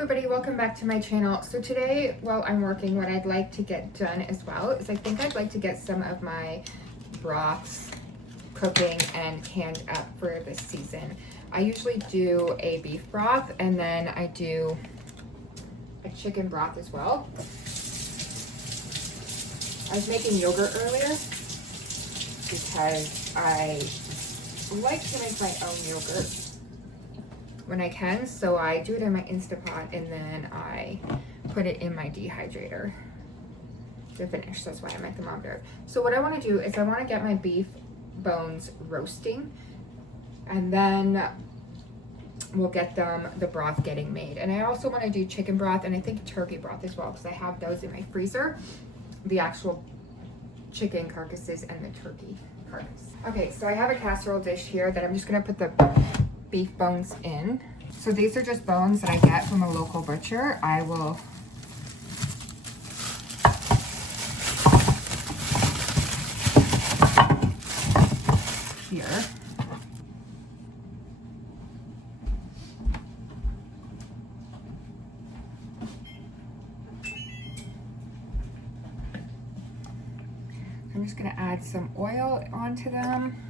everybody, welcome back to my channel. So today, while I'm working, what I'd like to get done as well is I think I'd like to get some of my broths cooking and canned up for this season. I usually do a beef broth and then I do a chicken broth as well. I was making yogurt earlier because I like to make my own yogurt when I can, so I do it in my Instapot and then I put it in my dehydrator to finish. That's why I'm at the thermometer. So what I want to do is I want to get my beef bones roasting and then we'll get the broth getting made. And I also want to do chicken broth and I think turkey broth as well because I have those in my freezer, the actual chicken carcasses and the turkey carcass. Okay, so I have a casserole dish here that I'm just going to put the beef bones in. So these are just bones that I get from a local butcher. I will here. I'm just going to add some oil onto them.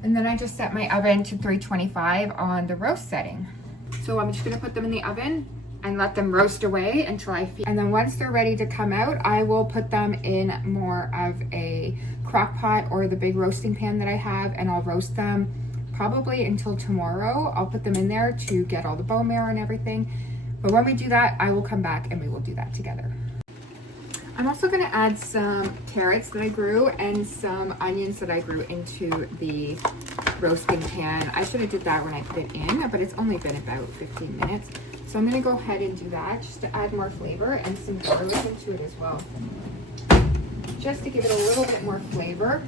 And then I just set my oven to 325 on the roast setting. So I'm just gonna put them in the oven and let them roast away until I feel. And then once they're ready to come out, I will put them in more of a crock pot or the big roasting pan that I have, and I'll roast them probably until tomorrow. I'll put them in there to get all the bone marrow and everything. But when we do that, I will come back and we will do that together. I'm also gonna add some carrots that I grew and some onions that I grew into the roasting pan. I should have did that when I put it in, but it's only been about 15 minutes. So I'm gonna go ahead and do that just to add more flavor and some garlic into it as well. Just to give it a little bit more flavor.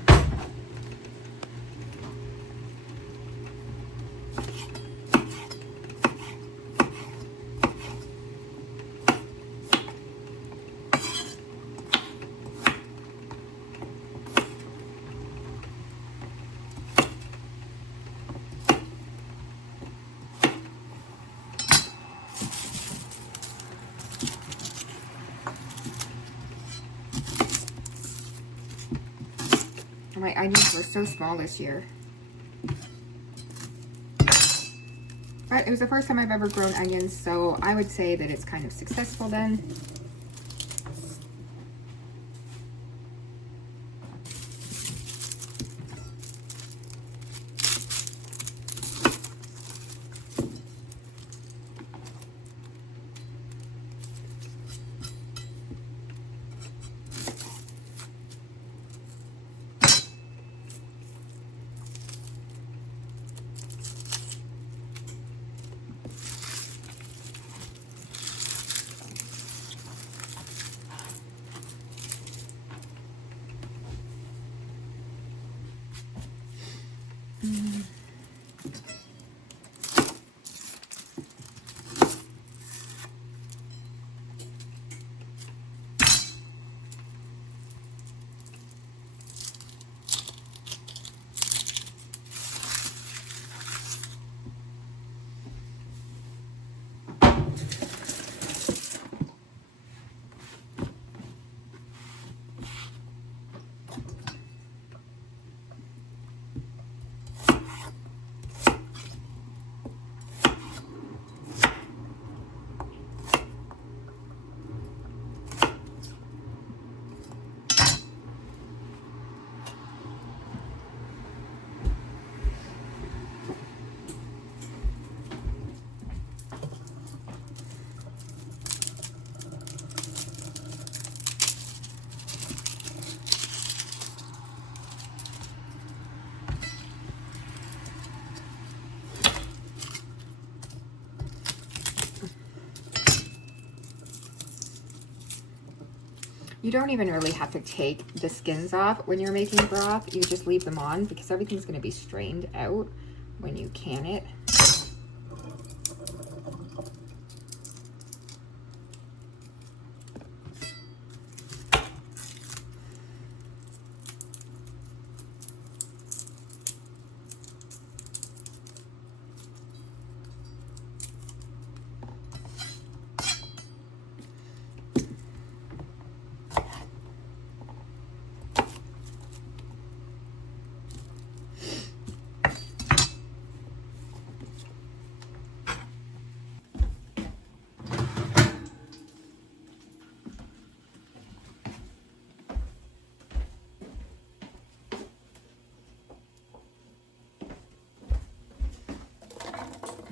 My onions were so small this year. But it was the first time I've ever grown onions, so I would say that it's kind of successful then. You don't even really have to take the skins off when you're making broth. You just leave them on because everything's going to be strained out when you can it.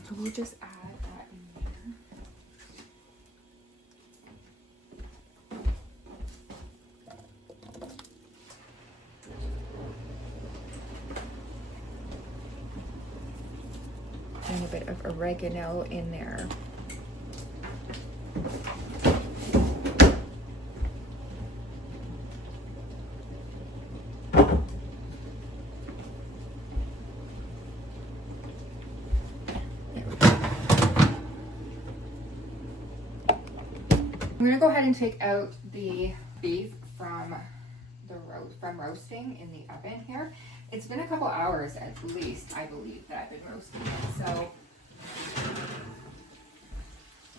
So we'll just add that in there. And a bit of oregano in there. I'm gonna go ahead and take out the beef from roasting in the oven here. It's been a couple hours at least, I believe, that I've been roasting it. So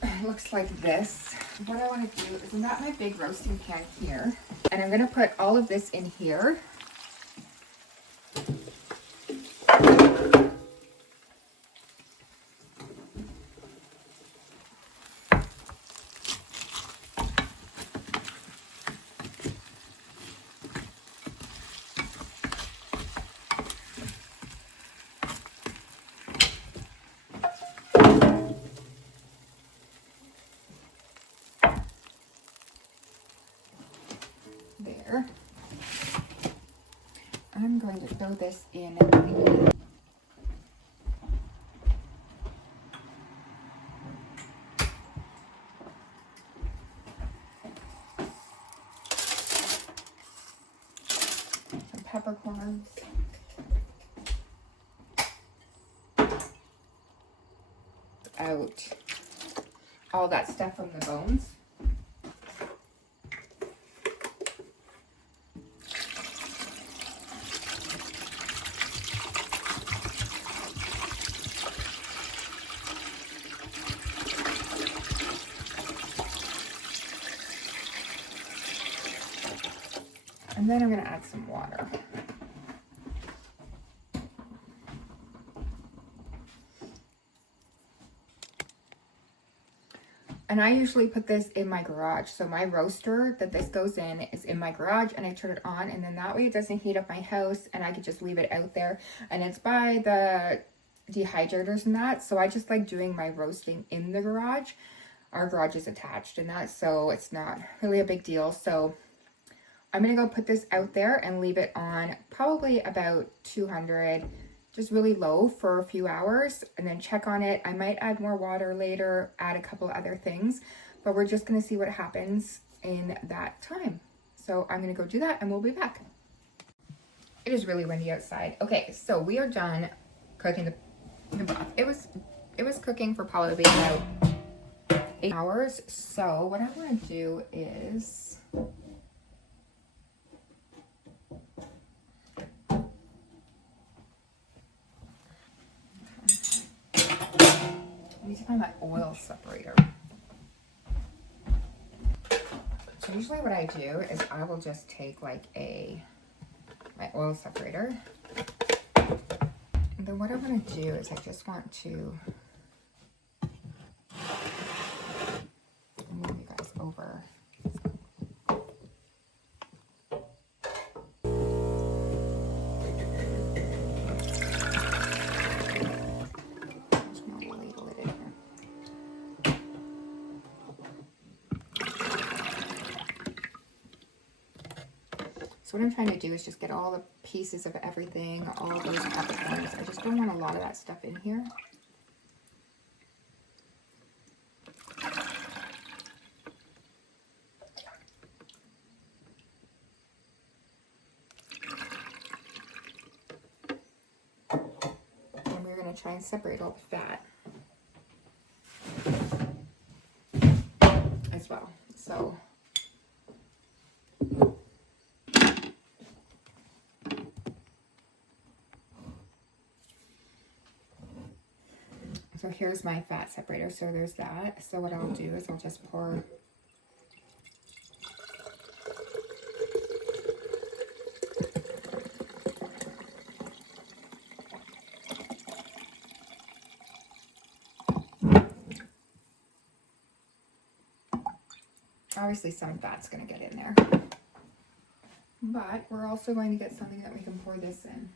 it looks like this. What I want to do is I've got my big roasting pan here, and I'm gonna put all of this in here. There. I'm going to throw this in the some peppercorns. Out all that stuff from the bones. And then I'm going to add some water. And I usually put this in my garage. So my roaster that this goes in is in my garage, and I turn it on, and then that way it doesn't heat up my house, and I could just leave it out there. And it's by the dehydrators and that. So I just like doing my roasting in the garage. Our garage is attached and that, so it's not really a big deal. So I'm going to go put this out there and leave it on probably about 200, just really low for a few hours, and then check on it. I might add more water later, add a couple other things, but we're just going to see what happens in that time. So I'm going to go do that and we'll be back. It is really windy outside. Okay, so we are done cooking the broth. It was cooking for probably about 8 hours. So what I'm going to do is I need to find my oil separator. So usually what I do is I will just take like my oil separator. And then what I'm going to do is I just want to move you guys over. So what I'm trying to do is just get all the pieces of everything, all those peppercorns. I just don't want a lot of that stuff in here. going to try and separate all the fat as well. So here's my fat separator. So there's that. So what I'll do is I'll just pour obviously some fat's going to get in there, but we're also going to get something that we can pour this in.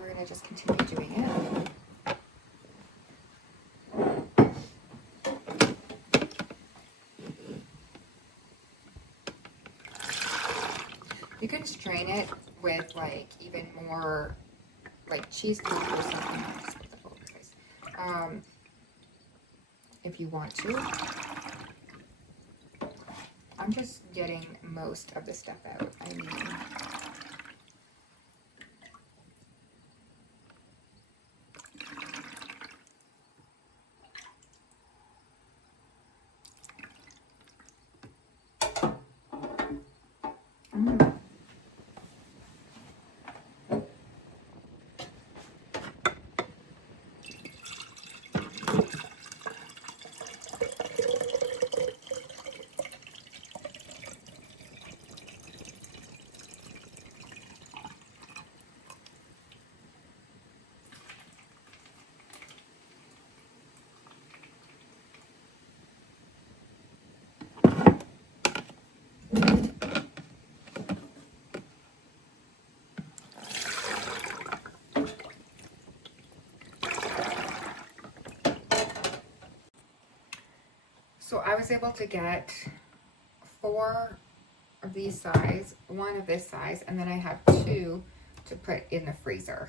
We're going to just continue doing it. You can strain it with like even more like cheesecake or something. If you want to. I'm just getting most of the stuff out. I mean, so I was able to get 4 of these size, 1 of this size, and then I have 2 to put in the freezer.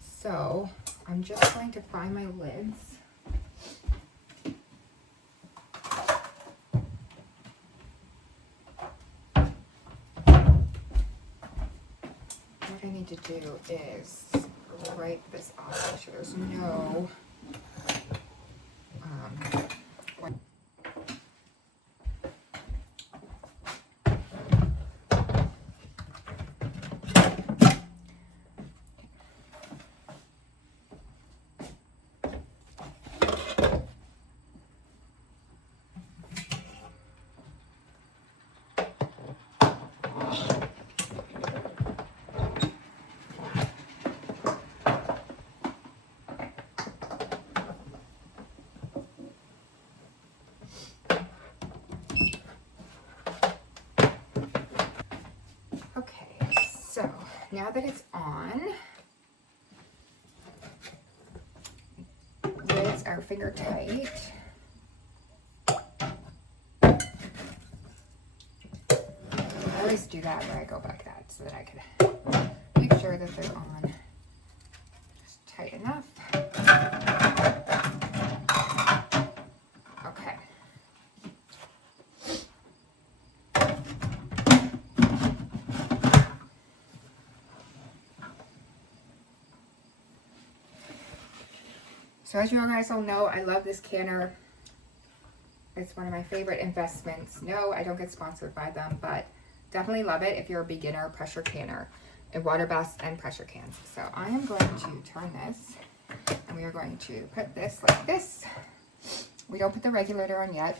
So I'm just going to find my lids. What I need to do is wipe this off, make sure there's no so now that it's on, lids are finger tight. I always do that where I go back that so that I can make sure that they're on just tight enough. Okay. So as you guys all know, I love this canner. It's one of my favorite investments. No, I don't get sponsored by them, but definitely love it if you're a beginner pressure canner in water baths and pressure cans. So I am going to turn this, and we are going to put this like this. We don't put the regulator on yet.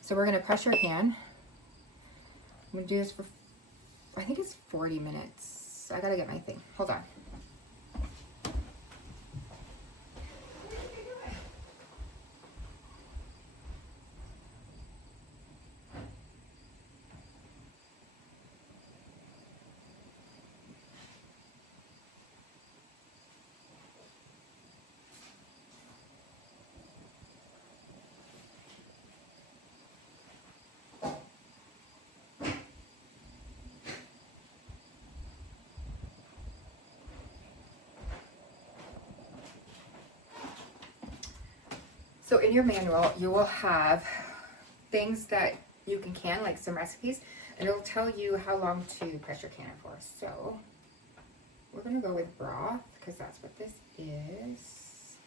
So we're going to pressure can. I'm going to do this for, I think it's 40 minutes. I got to get my thing. Hold on. So in your manual, you will have things that you can, like some recipes, and it'll tell you how long to pressure can it for. So we're gonna go with broth because that's what this is.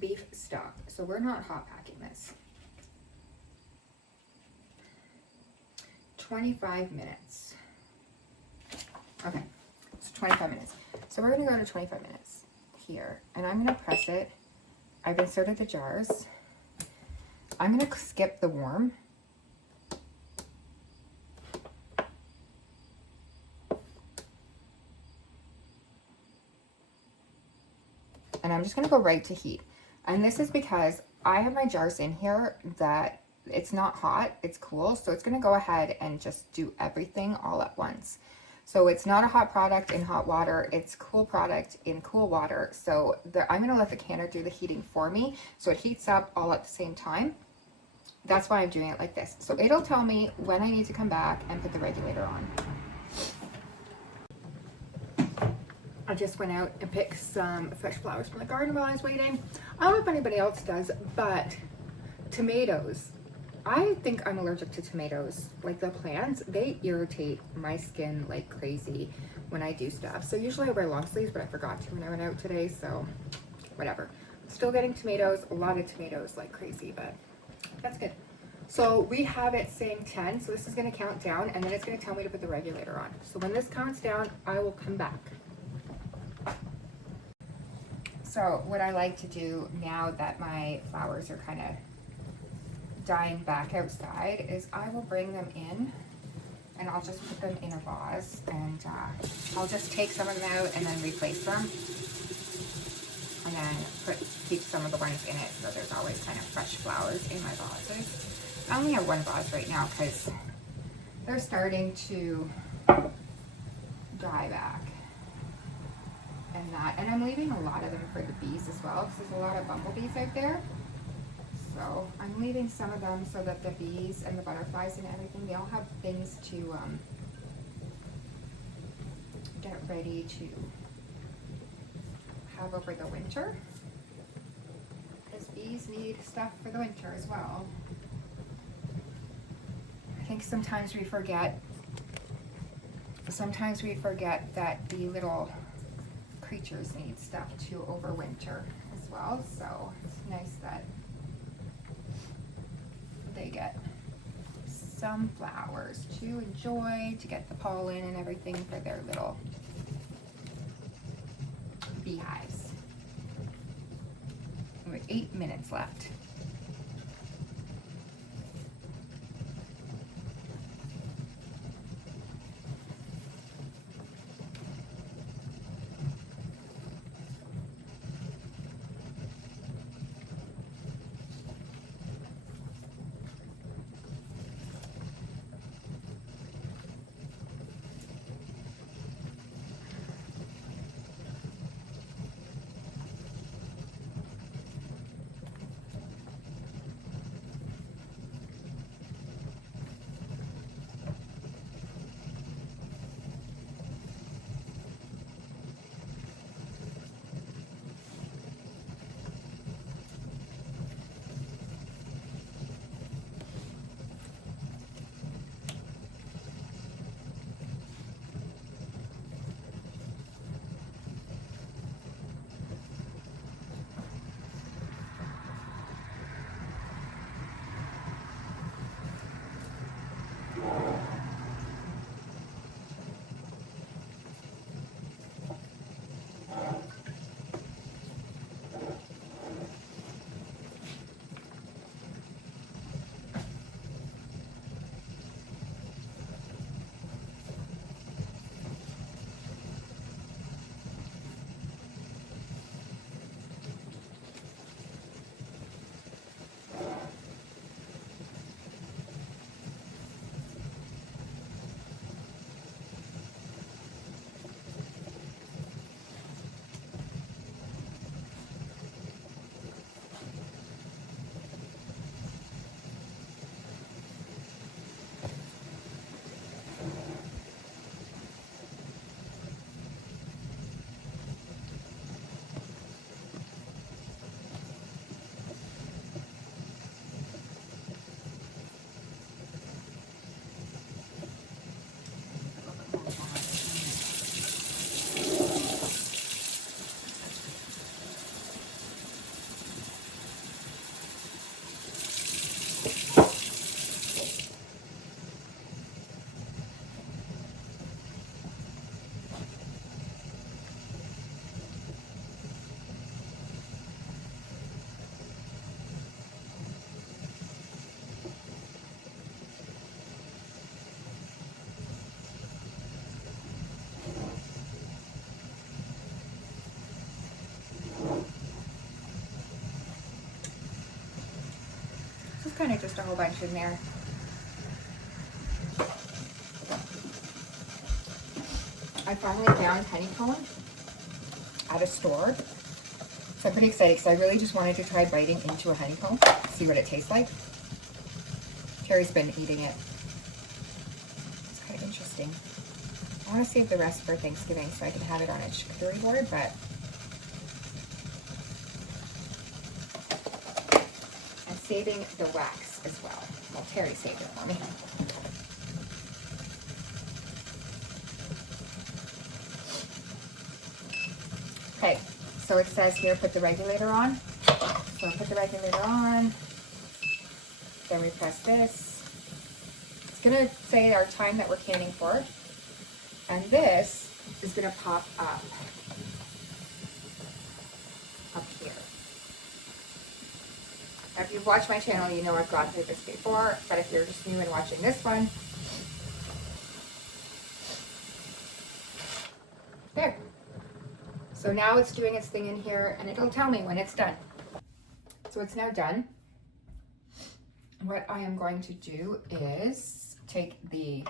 Beef stock. So we're not hot packing this. 25 minutes. Okay, it's 25 minutes. So we're gonna go to 25 minutes here, and I'm gonna press it. I've inserted the jars. I'm gonna skip the warm. And I'm just gonna go right to heat. And this is because I have my jars in here that it's not hot, it's cool. So it's gonna go ahead and just do everything all at once. So it's not a hot product in hot water, it's cool product in cool water. So I'm gonna let the canner do the heating for me. So it heats up all at the same time. That's why I'm doing it like this. So it'll tell me when I need to come back and put the regulator on. I just went out and picked some fresh flowers from the garden while I was waiting. I don't know if anybody else does, but tomatoes. I think I'm allergic to tomatoes. Like the plants, they irritate my skin like crazy when I do stuff. So usually I wear long sleeves, but I forgot to when I went out today, so whatever. Still getting tomatoes, a lot of tomatoes like crazy, but that's good. So we have it saying 10, so this is gonna count down, and then it's gonna tell me to put the regulator on. So when this counts down, I will come back. So what I like to do now that my flowers are kind of dying back outside is I will bring them in and I'll just put them in a vase, and I'll just take some of them out and then replace them, and then keep some of the ones in it so there's always kind of fresh flowers in my vases. I only have one vase right now because they're starting to die back. And I'm leaving a lot of them for the bees as well, because there's a lot of bumblebees out there. So I'm leaving some of them so that the bees and the butterflies and everything, they all have things to get ready to have over the winter, because bees need stuff for the winter as well. I think sometimes we forget that the little creatures need stuff to overwinter as well, so it's nice that they get some flowers to enjoy, to get the pollen and everything for their little beehives. We have 8 minutes left. kind of just a whole bunch in there. I finally found honeycomb at a store. So I'm pretty excited because I really just wanted to try biting into a honeycomb, see what it tastes like. Carrie's been eating it. It's kind of interesting. I want to save the rest for Thanksgiving so I can have it on a charcuterie board, but I'm saving the wax as well. Well, Terry saved it for me. Okay, so it says here, put the regulator on. So put the regulator on. Then we press this. It's gonna say our time that we're canning for. And this is gonna pop up here. Now, if you've watched my channel, you know I've gone through this before, but if you're just new and watching this one, there. So now it's doing its thing in here, and it'll tell me when it's done. So it's now done. What I am going to do is take the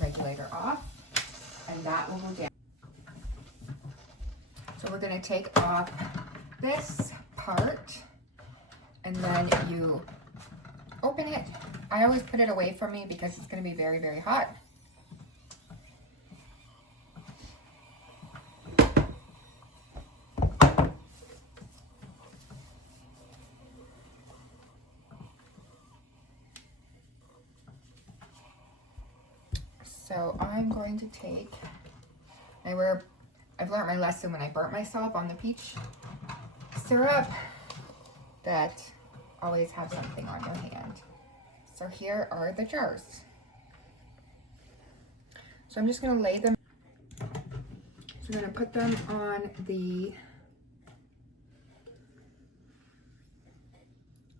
regulator off, and that will go down. So we're going to take off this part, and then you open it. I always put it away from me because it's going to be very, very hot. So I'm going to take, I've learned my lesson when I burnt myself on the peach syrup, that always have something on your hand. So here are the jars. So I'm just going to lay them. So I'm going to put them on the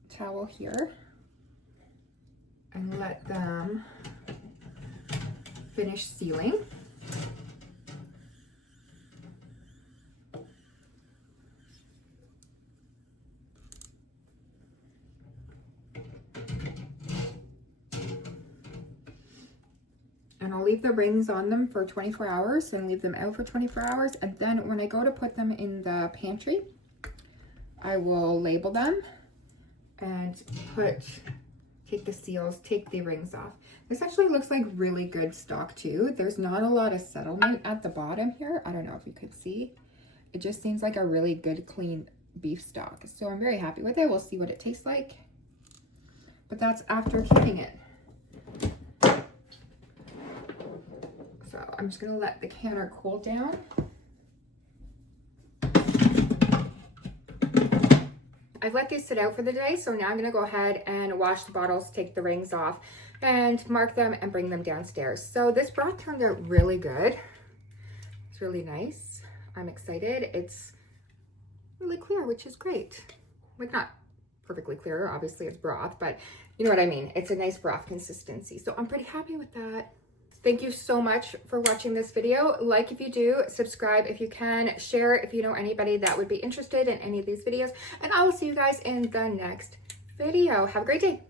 towel here and let them finish sealing. And I'll leave the rings on them for 24 hours and leave them out for 24 hours. And then when I go to put them in the pantry, I will label them and take the seals, take the rings off. This actually looks like really good stock too. There's not a lot of settlement at the bottom here. I don't know if you could see. It just seems like a really good, clean beef stock. So I'm very happy with it. We'll see what it tastes like. But that's after canning it. So I'm just gonna let the canner cool down. I've let these sit out for the day, so now I'm gonna go ahead and wash the bottles, take the rings off, and mark them and bring them downstairs. So this broth turned out really good. It's really nice. I'm excited. It's really clear, which is great. Like, not perfectly clear, obviously it's broth, but you know what I mean. It's a nice broth consistency. So I'm pretty happy with that. Thank you so much for watching this video. Like if you do, subscribe if you can, share if you know anybody that would be interested in any of these videos, and I will see you guys in the next video. Have a great day.